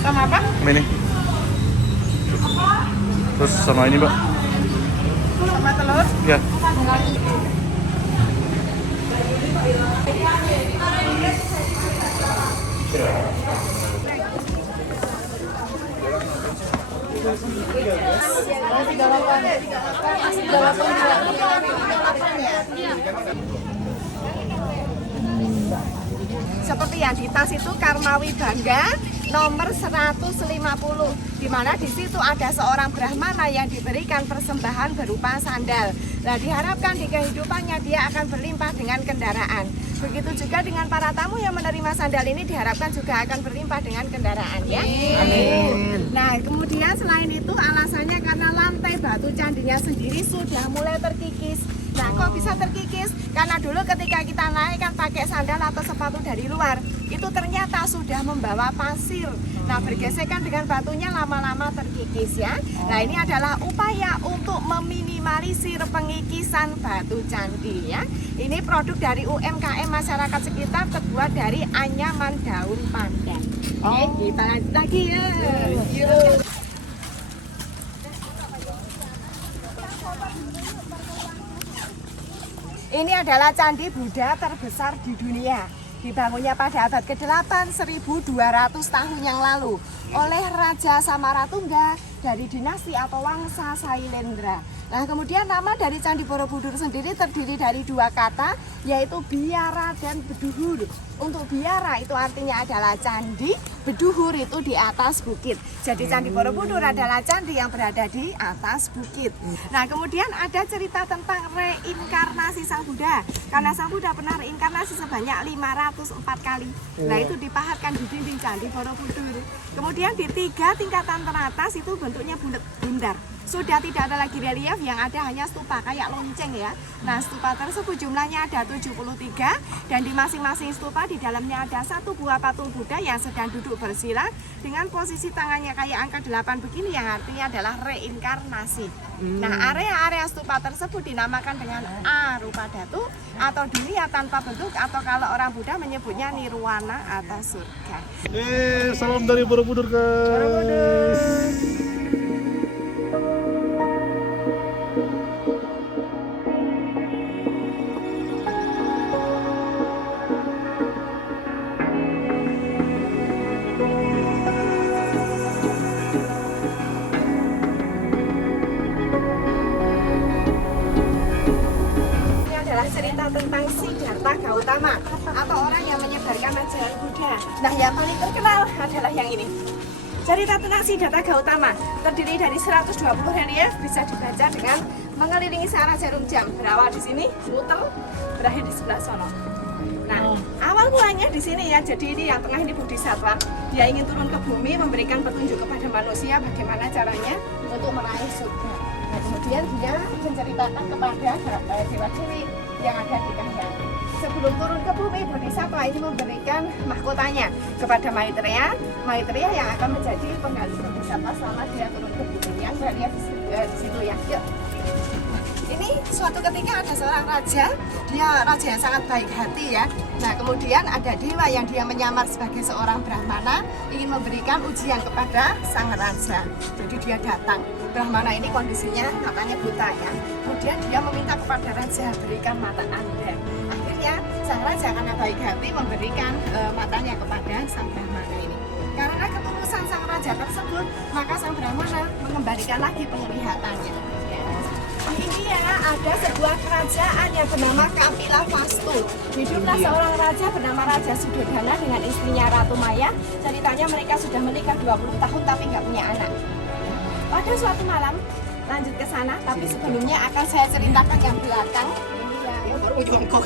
Sama apa? Ini. Terus sama ini, Mbak. Sama telur. Ya. Seperti yang di tas itu Karmawi Bangga nomor 150, di mana di situ ada seorang Brahmana yang diberikan persembahan berupa sandal. Nah, diharapkan di kehidupannya dia akan berlimpah dengan kendaraan. Begitu juga dengan para tamu yang menerima sandal ini diharapkan juga akan berlimpah dengan kendaraan, ya. Amin. Nah, kemudian selain itu alasannya karena lantai batu candinya sendiri sudah mulai terkikis. Nah, kok bisa terkikis? Karena dulu ketika kita naik kan pakai sandal atau sepatu dari luar, itu ternyata sudah membawa pasir. Nah, bergesekan dengan batunya lama-lama terkikis, ya. Nah, ini adalah upaya untuk meminimalisir pengikisan batu candi, ya. Ini produk dari UMKM masyarakat sekitar, terbuat dari anyaman daun pandan. Oke, kita lanjut lagi ya. Yuk. Ini adalah candi Buddha terbesar di dunia. Dibangunnya pada abad ke-8 1200 tahun yang lalu oleh Raja Samaratungga dari dinasti atau Wangsa Sailendra. Nah, kemudian nama dari Candi Borobudur sendiri terdiri dari dua kata, yaitu biara dan beduhur. Untuk biara itu artinya adalah candi, beduhur itu di atas bukit. Jadi Candi Borobudur adalah candi yang berada di atas bukit. Nah, kemudian ada cerita tentang reinkarnasi Sang Buddha. Karena Sang Buddha pernah reinkarnasi sebanyak 504 kali. Nah, itu dipahatkan di dinding Candi Borobudur. Kemudian di 3 tingkatan teratas itu bentuknya bulat bundar. Sudah tidak ada lagi relief, yang ada hanya stupa kayak lonceng, ya. Nah, stupa tersebut jumlahnya ada 73 dan di masing-masing stupa di dalamnya ada satu buah patung Buddha yang sedang duduk bersila dengan posisi tangannya kayak angka 8 begini, yang artinya adalah reinkarnasi. Nah, area-area stupa tersebut dinamakan dengan arupa dhatu atau dunia tanpa bentuk, atau kalau orang Buddha menyebutnya nirwana atau surga. Salam dari Borobudur, guys. Borobudur. Cerita tentang Siddhartha Gautama atau orang yang menyebarkan ajaran Buddha. Nah, yang paling terkenal adalah yang ini. Cerita tentang Siddhartha Gautama terdiri dari 120 relief, bisa dibaca dengan mengelilingi searah jarum jam. Berawal di sini, muter, berakhir di sebelah sono. Nah, awal mulanya di sini, ya. Jadi ini yang tengah ini Bodhisattva. Dia ingin turun ke bumi memberikan petunjuk kepada manusia bagaimana caranya untuk meraih surga. Nah, kemudian dia menceritakan kepada Dewa Dewi yang ada di kahyangan. Sebelum turun ke bumi, Bodhisattva ini memberikan mahkotanya kepada Maitreya. Maitreya yang akan menjadi pengganti Bodhisattva selama dia turun ke bumi. Yang lihat di situ, ya. Yuk. Ini suatu ketika ada seorang raja, dia raja yang sangat baik hati, ya. Nah, kemudian ada dewa yang dia menyamar sebagai seorang Brahmana, ingin memberikan ujian kepada sang raja. Jadi dia datang. Brahmana ini kondisinya matanya buta, ya. Kemudian dia meminta kepada raja, berikan mata Anda. Akhirnya sang raja karena baik hati memberikan matanya kepada sang Brahmana ini. Karena ketulusan sang raja tersebut, maka sang Brahmana mengembalikan lagi penglihatannya. Di India ada sebuah kerajaan yang bernama Kapila Vastu. Hiduplah seorang raja bernama Raja Suddhodana dengan istrinya Ratu Maya. Ceritanya mereka sudah menikah 20 tahun tapi nggak punya anak. Pada suatu malam, lanjut ke sana, tapi sebelumnya akan saya ceritakan yang belakang. Ini yang baru jongkok.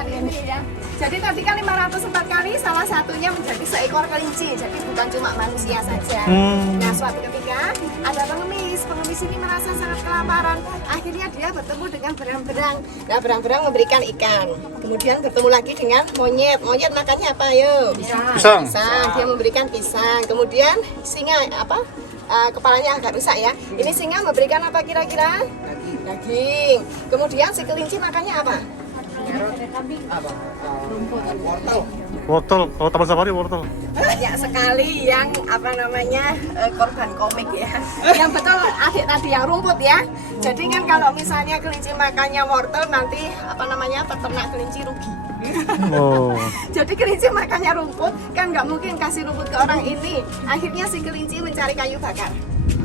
Ini, ya. Jadi tadi kan 504 kali, salah satunya menjadi seekor kelinci. Jadi bukan cuma manusia saja. Nah, suatu ketika ada pengemis. Pengemis ini merasa sangat kelaparan. Akhirnya dia bertemu dengan berang-berang. Nah, berang-berang memberikan ikan. Kemudian bertemu lagi dengan monyet. Monyet makannya apa? Ayo. Pisang. Pisang. Dia memberikan pisang. Kemudian singa apa? kepalanya agak rusak ya. Ini singa memberikan apa kira-kira? Daging. Kemudian si kelinci makannya apa? Wortel. Kalau taman safari wortel. Banyak sekali yang apa namanya korban komik ya. Yang betul adik tadi yang rumput ya. Jadi kan kalau misalnya kelinci makannya wortel nanti apa namanya peternak kelinci rugi. Oh. Jadi kelinci makannya rumput kan nggak mungkin kasih rumput ke orang ini. Akhirnya si kelinci mencari kayu bakar.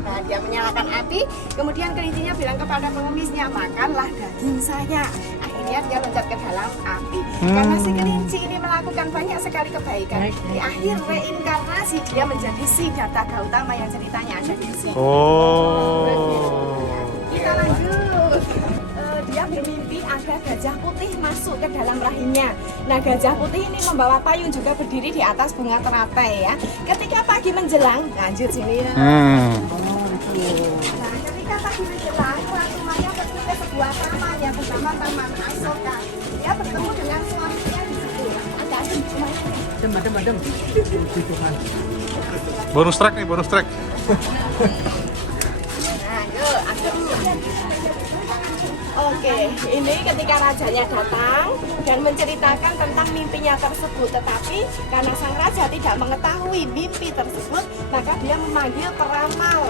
Nah, dia menyalakan api, kemudian kelincinya bilang kepada pengemisnya, makanlah daging saya. Akhirnya dia loncat ke dalam api. Karena si kelinci ini melakukan banyak sekali kebaikan. Di akhir reinkarnasi dia menjadi Siddhartha Gautama yang ceritanya ada di sini. Oh. Kita lanjut. Dia bermimpi ada gajah putih masuk ke dalam rahimnya. Nah, gajah putih ini membawa payung juga berdiri di atas bunga teratai ya. Ketika pagi menjelang, lanjut sini ya. Nah, ketika pagi menjelang, Ratu Maya pergi ke sebuah taman yang bernama Taman Asoka. Dia bertemu dengan suaminya di situ. Ada adem semuanya. Adem. Bonus track nih, bonus track. Nah, yuk, adem. Oke, ini ketika rajanya datang dan menceritakan tentang mimpinya tersebut. Tetapi karena sang raja tidak mengetahui mimpi tersebut, maka dia memanggil peramal.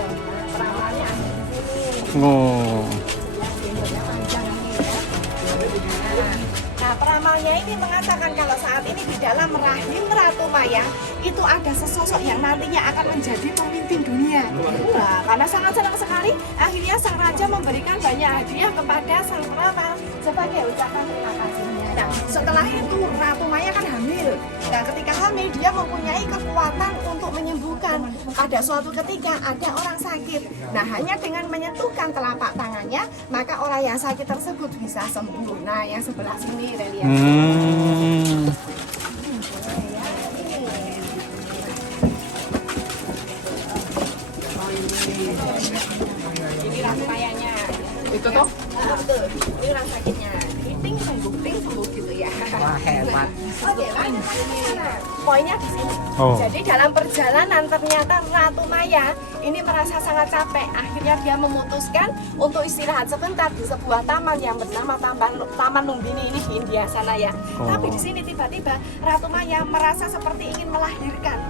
Peramalnya ada di sini. Oh. Ya, gendongnya panjang ini ya. Nah, peramalnya ini mengatakan kalau saat ini di dalam rahim Ratu Maya itu ada sesosok yang nantinya akan menjadi pemimpin dunia. Nah, karena sangat senang sekali, akhirnya sang raja memberikan banyak hadiah kepada sang peramal sebagai ucapan terima kasihnya. Nah, setelah itu Ratu Maya kan hamil. Nah, ketika hamil dia mempunyai kekuatan untuk menyembuhkan. Pada suatu ketika ada orang sakit. Nah, hanya dengan menyentuhkan telapak tangannya, maka orang yang sakit tersebut bisa sembuh. Nah, yang sebelah sini lihat. Ini Ratu Mayanya. Itu tuh? Betul. Ini orang sakitnya. Ting sembuh gitu ya. Wah, hebat. Oke, lanjut lagi ke sana. Poinnya di sini. Oh. Jadi dalam perjalanan ternyata Ratu Maya ini merasa sangat capek. Akhirnya dia memutuskan untuk istirahat sebentar di sebuah taman yang bernama Taman Lumbini ini di India sana ya. Oh. Tapi di sini tiba-tiba Ratu Maya merasa seperti ingin melahirkan.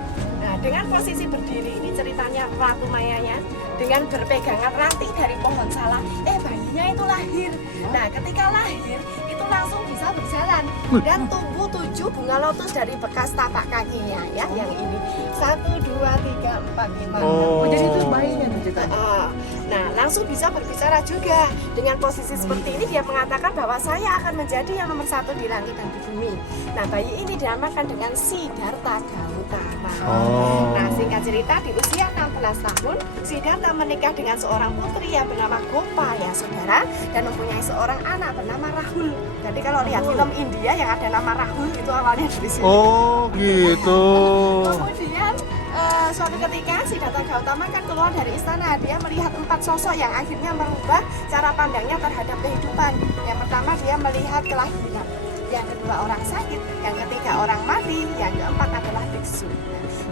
Nah, dengan posisi berdiri ini ceritanya Ratu Mayanya dengan berpegangan ranting dari pohon salah, bayinya itu lahir. Nah, ketika lahir itu langsung bisa berjalan dan tumbuh 7 bunga lotus dari bekas tapak kakinya ya, yang ini 1, 2, 3, 4, 5. Oh. Jadi itu bayinya tuh ceritanya. Nah, langsung bisa berbicara juga. Dengan posisi seperti ini dia mengatakan bahwa saya akan menjadi yang nomor 1 di langit dan di bumi. Nah, bayi ini dinamakan dengan Siddhartha Gautama. Oh. Nah, singkat cerita di usia 16 tahun Siddhartha menikah dengan seorang putri yang bernama Gopa ya saudara, dan mempunyai seorang anak bernama Rahul. Jadi kalau lihat film India yang ada nama Rahul itu awalnya dari sini. Oh, gitu. Kemudian suatu ketika Siddhartha Gautama kan keluar dari istana. Dia melihat 4 sosok yang akhirnya merubah cara pandangnya terhadap kehidupan. Yang pertama dia melihat kelahiran, yang kedua orang sakit, yang ketiga orang mati, yang keempat adalah biksu.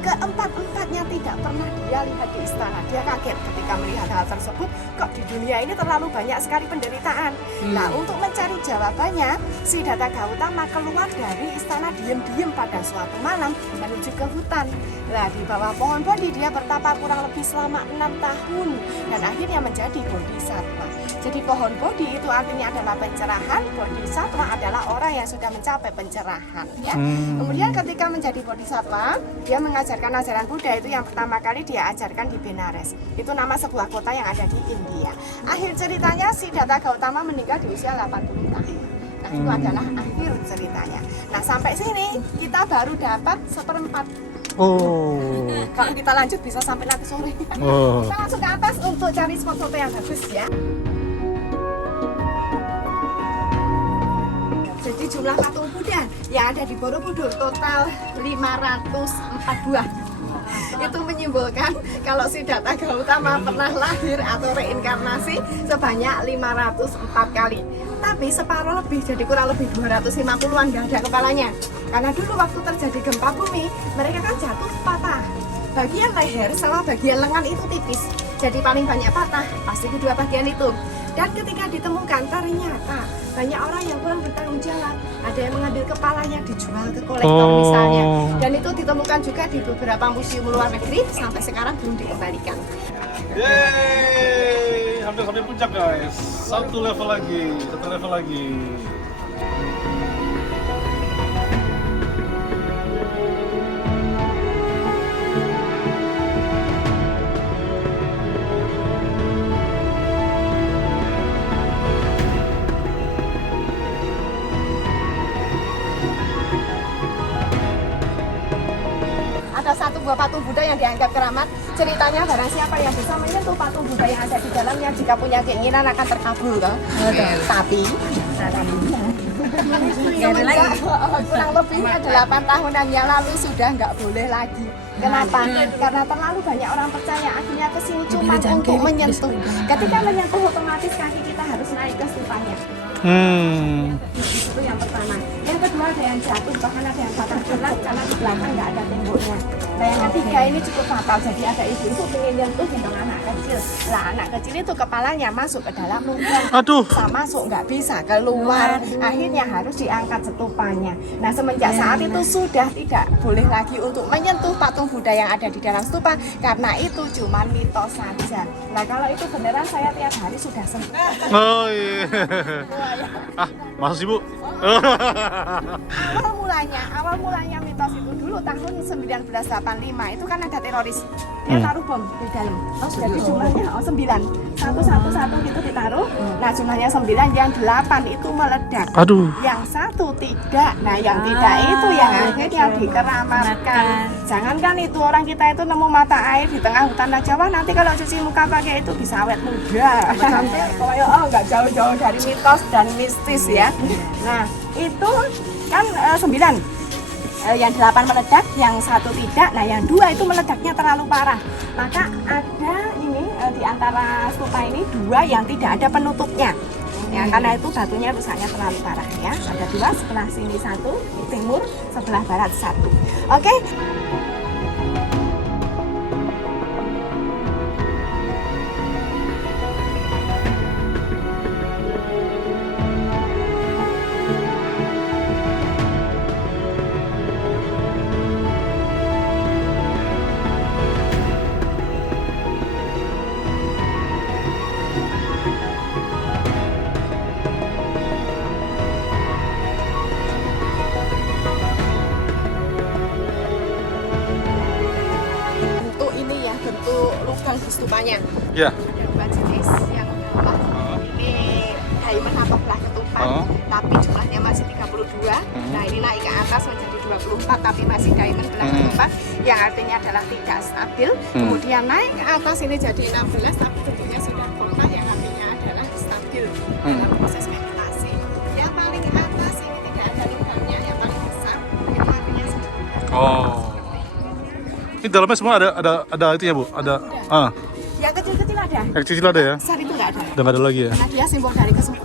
Keempat-empatnya tidak pernah dia lihat di istana. Dia kaget ketika melihat hal tersebut. Kok di dunia ini terlalu banyak sekali penderitaan. Nah, untuk mencari jawabannya, Siddhartha Gautama keluar dari istana diam-diam pada suatu malam menuju ke hutan. Nah, di bawah pohon bodhi dia bertapa kurang lebih selama 6 tahun dan akhirnya menjadi bodhisattva. Jadi pohon bodhi itu artinya adalah pencerahan, bodhisattva adalah orang yang sudah mencapai pencerahan ya. Kemudian ketika menjadi bodhisattva, dia mengajarkan ajaran Buddha. Itu yang pertama kali dia ajarkan di Benares. Itu nama sebuah kota yang ada di India. Akhir ceritanya Siddhartha Gautama meninggal di usia 80 tahun. Nah, itu adalah akhir ceritanya. Nah, sampai sini kita baru dapat 1/4. Oh. Kalau kita lanjut bisa sampai nanti sore. Oh. Kita langsung ke atas untuk cari spot foto yang bagus ya. Jadi jumlah patung Buddha yang ada di Borobudur total 504 buah. Itu menyimbolkan kalau Siddhartha Gautama pernah lahir atau reinkarnasi sebanyak 504 kali. Tapi separuh lebih, jadi kurang lebih 250-an nggak ada kepalanya. Karena dulu waktu terjadi gempa bumi, mereka kan jatuh patah. bagian leher sama bagian lengan itu tipis. Jadi paling banyak patah pasti kedua bagian itu. Dan ketika ditemukan ternyata banyak orang yang kurang bertanggung jawab. Ada yang mengambil kepalanya dijual ke kolektor misalnya. Dan itu ditemukan juga di beberapa museum luar negeri sampai sekarang belum dikembalikan. Yeay, hampir sampai puncak guys. Satu level lagi. Ada satu buah patung Buddha yang dianggap keramat. Ceritanya barang siapa yang bisa menyentuh patung Buddha yang ada di dalamnya jika punya keinginan akan terkabul toh. Tapi semenjak kurang lebih 8 tahunan yang lalu sudah nggak boleh lagi. Kenapa? Karena terlalu banyak orang percaya akhirnya kesini cuma untuk menyentuh. Ketika menyentuh otomatis kaki kita harus naik ke stupanya. Itu yang pertama. Yang kedua ada yang jatuh, bahkan ada yang patah tulang karena di belakang nggak ada temboknya. Nah yang ketiga ini cukup fatal, jadi ada ibu pengen nyentuh gendong anak kecil. Lah anak kecil itu kepalanya masuk ke dalam lubang. Aduh. Bisa masuk nggak bisa keluar. Akhirnya harus diangkat stupanya. Nah semenjak saat itu sudah tidak boleh lagi untuk menyentuh patung Buddha yang ada di dalam stupa karena itu cuma mitos saja. Nah kalau itu beneran saya tiap hari sudah sembuh. Oh iya. Ah, masa sih Bu? Awal mulanya mitos itu dulu tahun 1985 itu kan ada teroris dia taruh bom di dalam. Jadi jumlahnya 9 satu gitu ditaruh. Nah jumlahnya 9, yang 8 itu meledak. Aduh. Yang satu tidak. Nah yang tidak itu yang akhirnya dikeramatkan. Jangankan itu, orang kita itu nemu mata air di tengah hutan Jawa, nanti kalau cuci muka pakai itu bisa awet muda. Pokoknya nggak jauh-jauh dari mitos dan mistis ya. Nah itu kan 9. Yang 8 meledak, yang 1 tidak. Nah yang 2 itu meledaknya terlalu parah. Maka ada ini di antara stupa ini 2 yang tidak ada penutupnya. Ya, karena itu batunya rusaknya terlalu parah ya. Ada 2, sebelah sini 1, di timur, sebelah barat 1. Oke. Di stupanya Ya. ada 2 jenis. Yang bawah ini diamond atau belah ketupat, tapi jumlahnya masih 32. Nah ini naik ke atas menjadi 24 tapi masih diamond belah ketupat, yang artinya adalah tidak stabil. Kemudian naik ke atas ini jadi 16 tapi bentuknya sudah kotak, yang artinya adalah stabil dalam proses meditasi. Yang paling atas ini tidak ada lingkarnya, yang paling besar itu artinya sudah. Ini dalamnya semua ada itu ya Bu? Ada. Yang kecil-kecil ada. Yang kecil ada ya? Besar itu nggak ada. Udah nggak ada lagi ya? Karena dia simbol dari kesempurnaan.